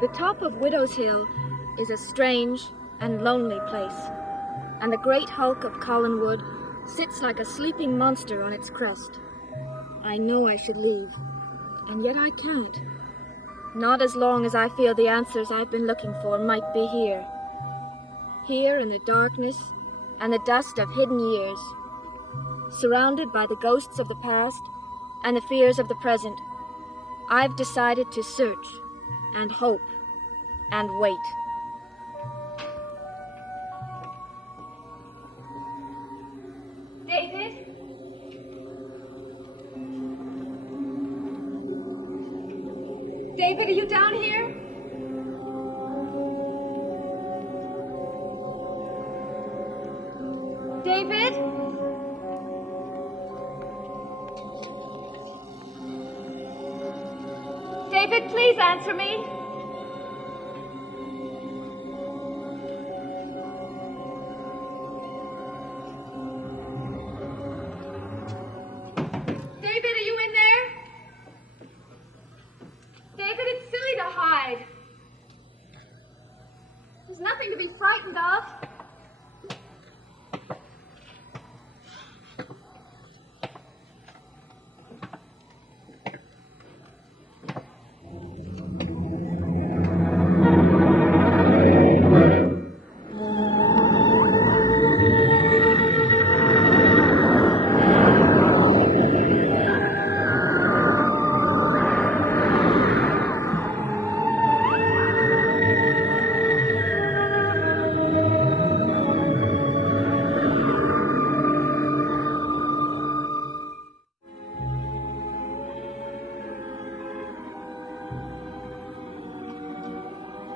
The top of Widow's Hill is a strange and lonely place, and the great hulk of Collinwood sits like a sleeping monster on its crest. I know I should leave, and yet I can't. Not as long as I feel the answers I've been looking for might be here. Here in the darkness and the dust of hidden years, surrounded by the ghosts of the past and the fears of the present, I've decided to search and hope and wait. David? David, are you down here? David? David, please answer me. David, are you in there? David, it's silly to hide. There's nothing to be frightened of.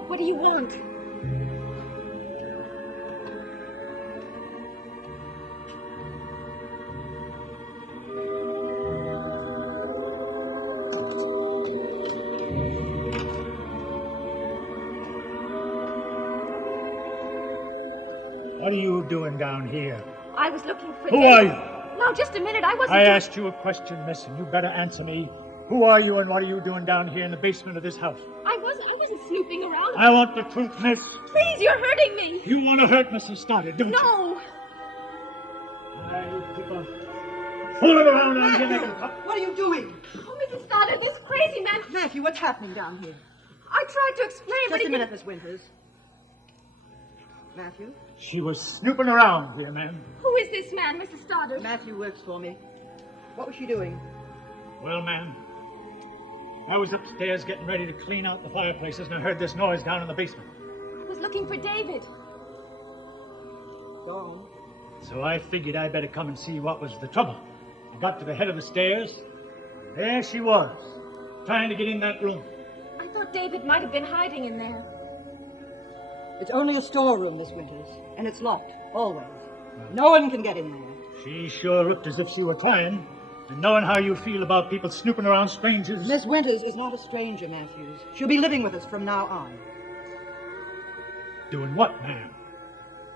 What do you want? What are you doing down here? I was looking for Who David. are you? No, just a minute. I wasn't. I asked you a question, miss, and you better answer me. Who are you and what are you doing down here in the basement of this house? I wasn't snooping around. I want the truth, miss. Please, you're hurting me. You want to hurt Mrs. Stoddard, don't you? No. I keep on fooling around on your neck. What are you doing? Oh, Mrs. Stoddard, this crazy man. Matthew, what's happening down here? I tried to explain, but Just he a minute, Miss Winters. Matthew? She was snooping around here, ma'am. Who is this man, Mrs. Stoddard? Matthew works for me. What was she doing? Well, ma'am, I was upstairs getting ready to clean out the fireplaces and I heard this noise down in the basement. I was looking for David. Go on. So I figured I'd better come and see what was the trouble. I got to the head of the stairs. There she was, trying to get in that room. I thought David might have been hiding in there. It's only a storeroom, Miss Winters, and it's locked, always. No one can get in there. She sure looked as if she were trying. And knowing how you feel about people snooping around strangers... Miss Winters is not a stranger, Matthews. She'll be living with us from now on. Doing what, ma'am?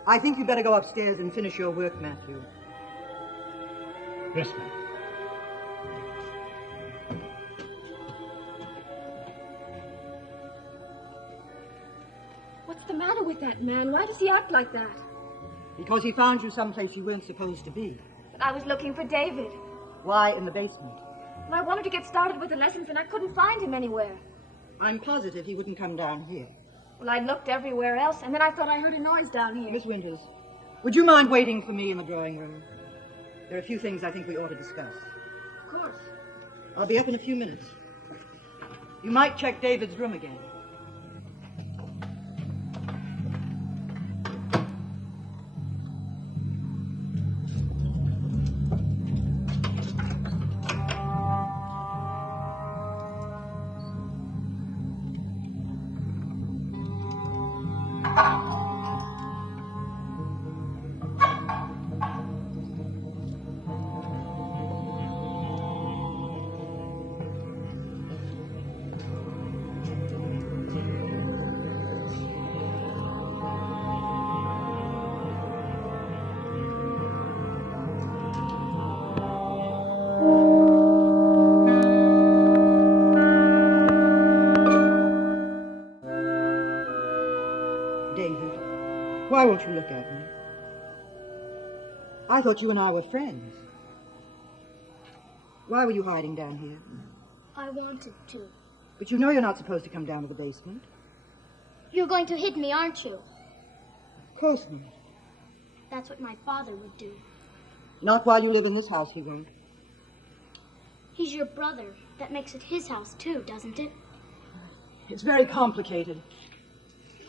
I think you'd better go upstairs and finish your work, Matthew. Yes, ma'am. What's the matter with that man? Why does he act like that? Because he found you someplace you weren't supposed to be. But I was looking for David. Why in the basement? Well, I wanted to get started with the lessons and I couldn't find him anywhere. I'm positive he wouldn't come down here. Well, I looked everywhere else, and then I thought I heard a noise down here. Miss Winters, would you mind waiting for me in the drawing room? There are a few things I think we ought to discuss. Of course. I'll be up in a few minutes. You might check David's room again. Why won't you look at me? I thought you and I were friends. Why were you hiding down here? I wanted to. But you know you're not supposed to come down to the basement. You're going to hit me, aren't you? Of course not. That's what my father would do. Not while you live in this house, he won't. He's your brother. That makes it his house, too, doesn't it? It's very complicated.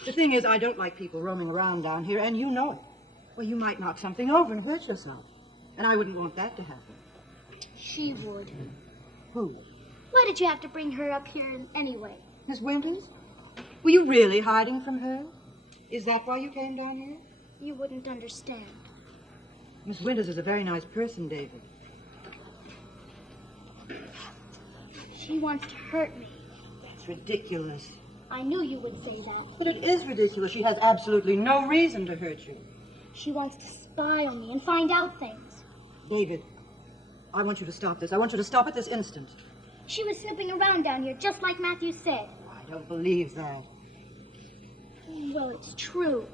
The thing is, I don't like people roaming around down here, and you know it. Well, you might knock something over and hurt yourself. And I wouldn't want that to happen. She would. Who? Why did you have to bring her up here anyway? Miss Winters? Were you really hiding from her? Is that why you came down here? You wouldn't understand. Miss Winters is a very nice person, David. She wants to hurt me. That's ridiculous. I knew you would say that. But it is ridiculous. She has absolutely no reason to hurt you. She wants to spy on me and find out things. David, I want you to stop this. I want you to stop at this instant. She was snooping around down here, just like Matthew said. I don't believe that. Well, it's true.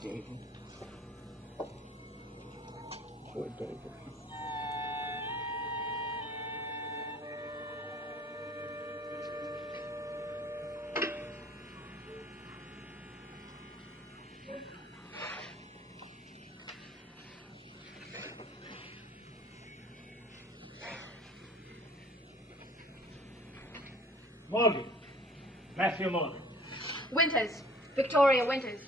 David. Poor David. Morgan. Matthew Morgan. Winters. Victoria Winters.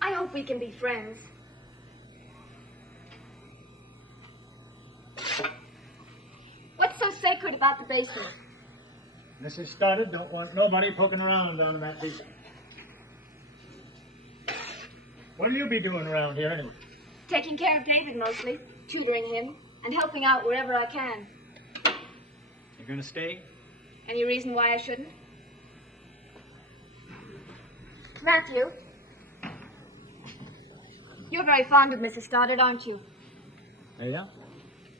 I hope we can be friends. What's so sacred about the basement? Mrs. Stoddard don't want nobody poking around down in that basement. What'll you be doing around here anyway? Taking care of David mostly, tutoring him, and helping out wherever I can. You gonna stay? Any reason why I shouldn't? Matthew, you're very fond of Mrs. Stoddard, aren't you? Yeah?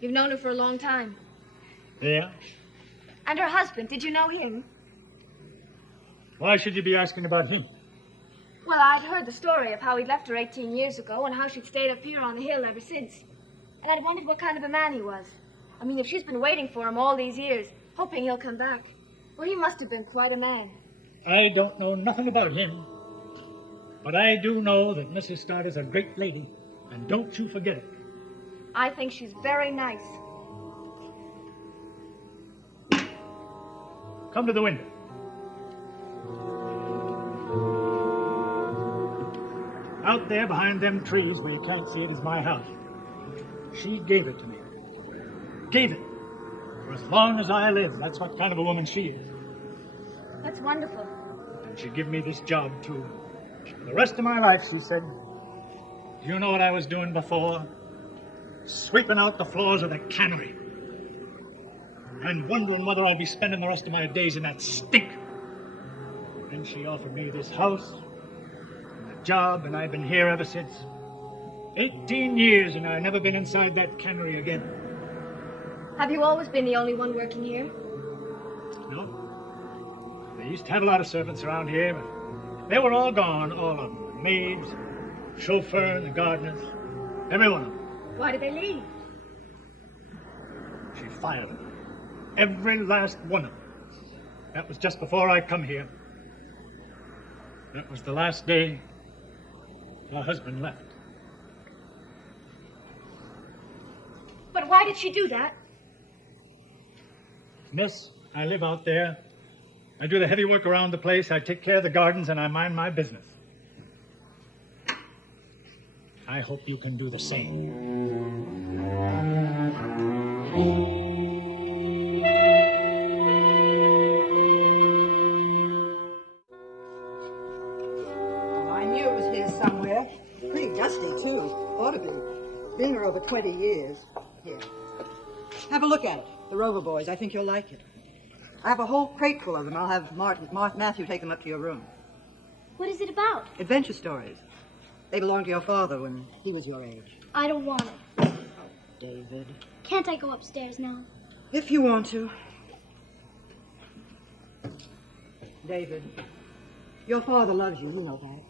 You've known her for a long time. Yeah? And her husband, did you know him? Why should you be asking about him? Well, I'd heard the story of how he'd left her 18 years ago and how she'd stayed up here on the hill ever since. And I'd wondered what kind of a man he was. I mean, if she's been waiting for him all these years, hoping he'll come back, well, he must have been quite a man. I don't know nothing about him. But I do know that Mrs. Stoddard's a great lady, and don't you forget it. I think she's very nice. Come to the window. Out there behind them trees where you can't see it is my house. She gave it to me. Gave it. For as long as I live. That's what kind of a woman she is. That's wonderful. And she give me this job, too. For the rest of my life, she said, do you know what I was doing before? Sweeping out the floors of the cannery. And wondering whether I'd be spending the rest of my days in that stink. Then she offered me this house and a job, and I've been here ever since. 18 years, and I've never been inside that cannery again. Have you always been the only one working here? No. They used to have a lot of servants around here, but they were all gone, all of them. The maids, the chauffeur, the gardeners, every one of them. Why did they leave? She fired them. Every last one of them. That was just before I come here. That was the last day her husband left. But why did she do that? Miss, I live out there. I do the heavy work around the place. I take care of the gardens, and I mind my business. I hope you can do the same. I knew it was here somewhere. Pretty dusty, too. Ought to be. Been here over 20 years. Here. Have a look at it. The Rover Boys. I think you'll like it. I have a whole crate full of them. I'll have Matthew take them up to your room. What is it about? Adventure stories. They belonged to your father when he was your age. I don't want it. David. Can't I go upstairs now? If you want to. David, your father loves you. You know that.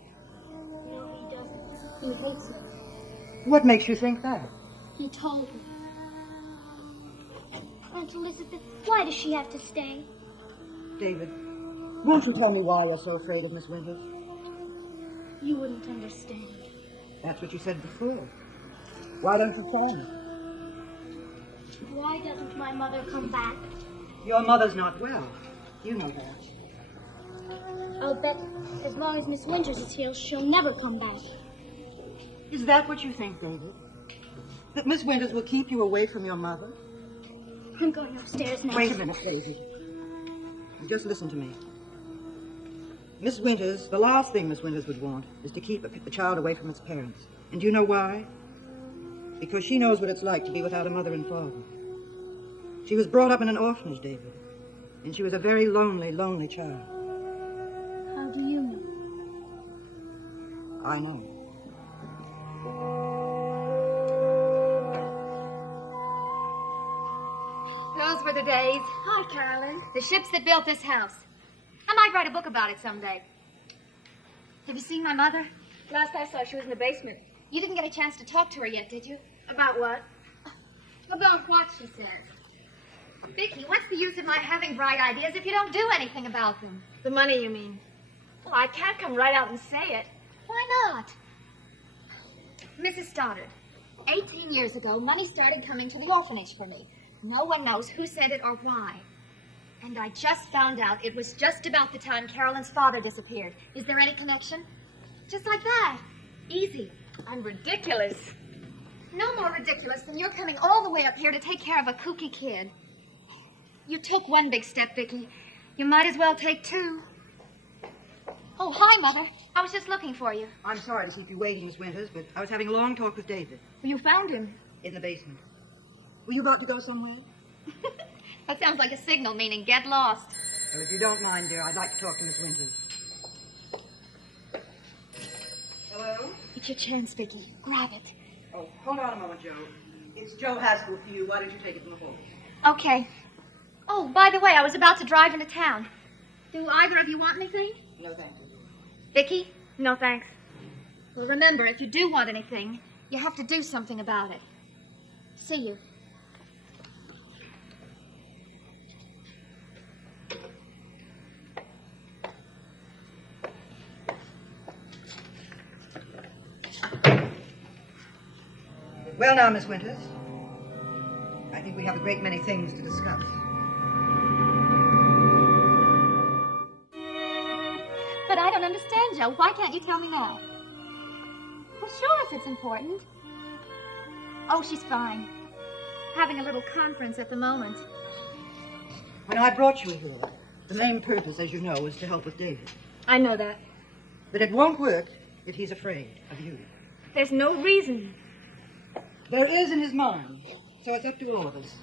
No, he doesn't. He hates me. What makes you think that? He told me. Aunt Elizabeth, why does she have to stay? David, won't you tell me why you're so afraid of Miss Winters? You wouldn't understand. That's what you said before. Why don't you tell me? Why doesn't my mother come back? Your mother's not well. You know that. I'll bet as long as Miss Winters is here, she'll never come back. Is that what you think, David? That Miss Winters will keep you away from your mother? I'm going upstairs now. Wait a minute, David. Just listen to me. Miss Winters, the last thing Miss Winters would want is to keep a child away from its parents. And do you know why? Because she knows what it's like to be without a mother and father. She was brought up in an orphanage, David. And she was a very lonely, lonely child. How do you know? I know. Those were the days. Hi, Carolyn. The ships that built this house. I might write a book about it someday. Have you seen my mother? Last I saw, she was in the basement. You didn't get a chance to talk to her yet, did you? About what? About what, she says. Vicky, what's the use of my having bright ideas if you don't do anything about them? The money, you mean? Well, I can't come right out and say it. Why not? Mrs. Stoddard, 18 years ago, money started coming to the orphanage for me. No one knows who sent it or why. And I just found out it was just about the time Carolyn's father disappeared. Is there any connection? Just like that. Easy. I'm ridiculous. No more ridiculous than you're coming all the way up here to take care of a kooky kid. You took one big step, Vicky. You might as well take two. Oh, hi, Mother. I was just looking for you. I'm sorry to keep you waiting, Miss Winters, but I was having a long talk with David. You found him. In the basement. Were you about to go somewhere? That sounds like a signal meaning get lost. Well, if you don't mind, dear, I'd like to talk to Miss Winters. Hello? It's your chance, Vicky. Grab it. Oh, hold on a moment, Joe. It's Joe Haskell for you. Why don't you take it from the hall? Okay. Oh, by the way, I was about to drive into town. Do either of you want anything? No, thank you. Vicky? No, thanks. Well, remember, if you do want anything, you have to do something about it. See you. Well, now, Miss Winters, I think we have a great many things to discuss. But I don't understand, Joe. Why can't you tell me now? Well, sure, if it's important. Oh, she's fine. Having a little conference at the moment. When I brought you here, the main purpose, as you know, is to help with David. I know that. But it won't work if he's afraid of you. There's no reason. There is in his mind, so it's up to all of us,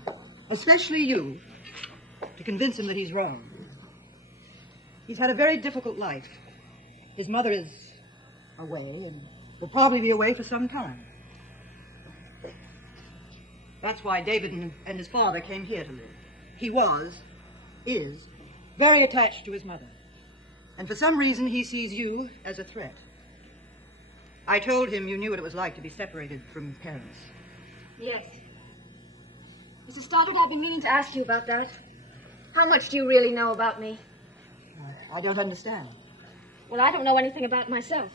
especially you, to convince him that he's wrong. He's had a very difficult life. His mother is away and will probably be away for some time. That's why David and his father came here to live. He is, very attached to his mother. And for some reason, he sees you as a threat. I told him you knew what it was like to be separated from parents. Yes. Mrs. Stoddard, I've been meaning to ask you about that. How much do you really know about me? I don't understand. Well, I don't know anything about myself.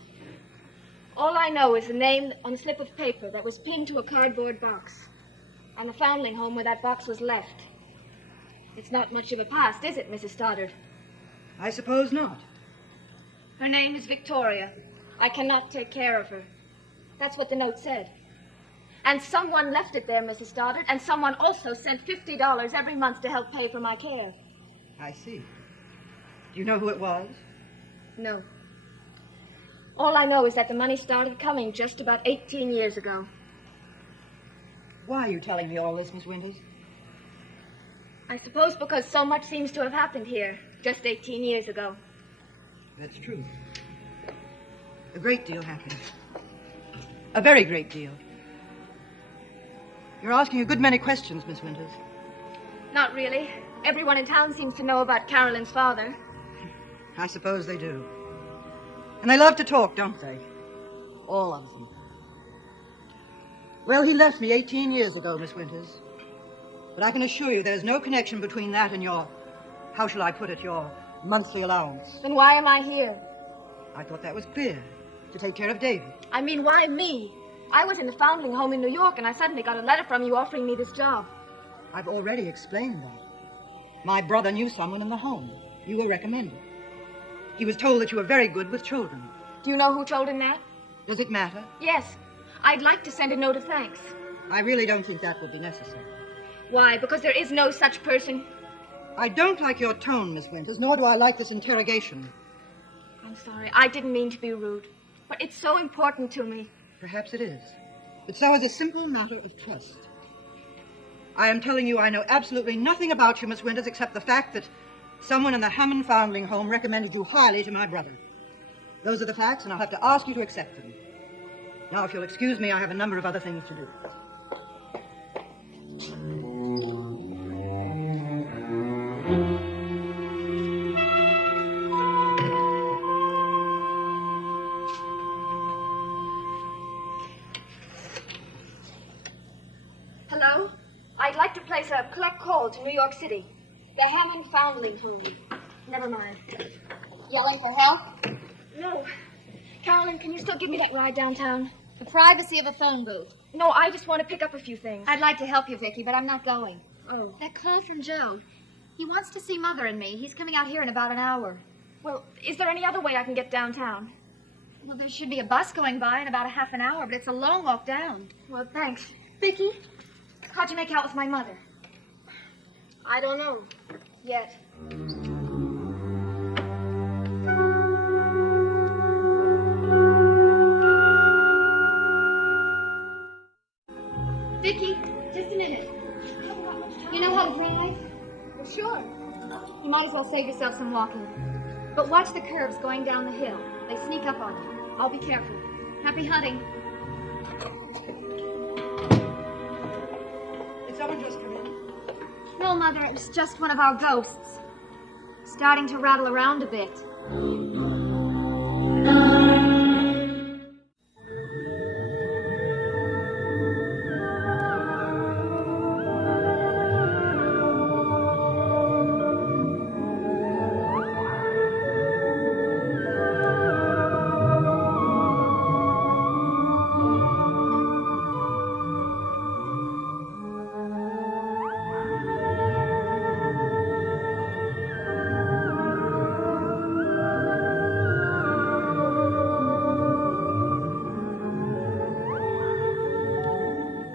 All I know is the name on a slip of paper that was pinned to a cardboard box, and the foundling home where that box was left. It's not much of a past, is it, Mrs. Stoddard? I suppose not. Her name is Victoria. I cannot take care of her. That's what the note said. And someone left it there, Mrs. Stoddard, and someone also sent $50 every month to help pay for my care. I see. Do you know who it was? No. All I know is that the money started coming just about 18 years ago. Why are you telling me all this, Miss Winters? I suppose because so much seems to have happened here just 18 years ago. That's true. A great deal happened. A very great deal. You're asking a good many questions, Miss Winters. Not really. Everyone in town seems to know about Carolyn's father. I suppose they do. And they love to talk, don't they? All of them. Well, he left me 18 years ago, Miss Winters. But I can assure you there's no connection between that and your, how shall I put it, your monthly allowance. Then why am I here? I thought that was clear. To take care of David. I mean, why me? I was in the foundling home in New York, and I suddenly got a letter from you offering me this job. I've already explained that. My brother knew someone in the home. You were recommended. He was told that you were very good with children. Do you know who told him that? Does it matter? Yes. I'd like to send a note of thanks. I really don't think that will be necessary. Why? Because there is no such person? I don't like your tone, Miss Winters, nor do I like this interrogation. I'm sorry. I didn't mean to be rude. But it's so important to me. Perhaps it is. But so is a simple matter of trust. I am telling you I know absolutely nothing about you, Miss Winters, except the fact that someone in the Hammond Foundling Home recommended you highly to my brother. Those are the facts, and I'll have to ask you to accept them. Now, if you'll excuse me, I have a number of other things to do. Hello? I'd like to place a collect call to New York City. The Hammond Foundling Home. Never mind. Yelling for help? No. Carolyn, can you still give me that ride downtown? The privacy of a phone booth. No, I just want to pick up a few things. I'd like to help you, Vicky, but I'm not going. Oh. That call from Joe. He wants to see Mother and me. He's coming out here in about an hour. Well, is there any other way I can get downtown? Well, there should be a bus going by in about a half an hour, but it's a long walk down. Well, thanks. Vicky? How'd you make out with my mother? I don't know. Yet. Vicky, just a minute. You know how to drive? Well, sure. You might as well save yourself some walking. But watch the curves going down the hill. They sneak up on you. I'll be careful. Happy hunting. Did someone just come in? No, Mother, it was just one of our ghosts. Starting to rattle around a bit.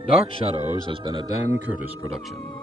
Dark Shadows has been a Dan Curtis production.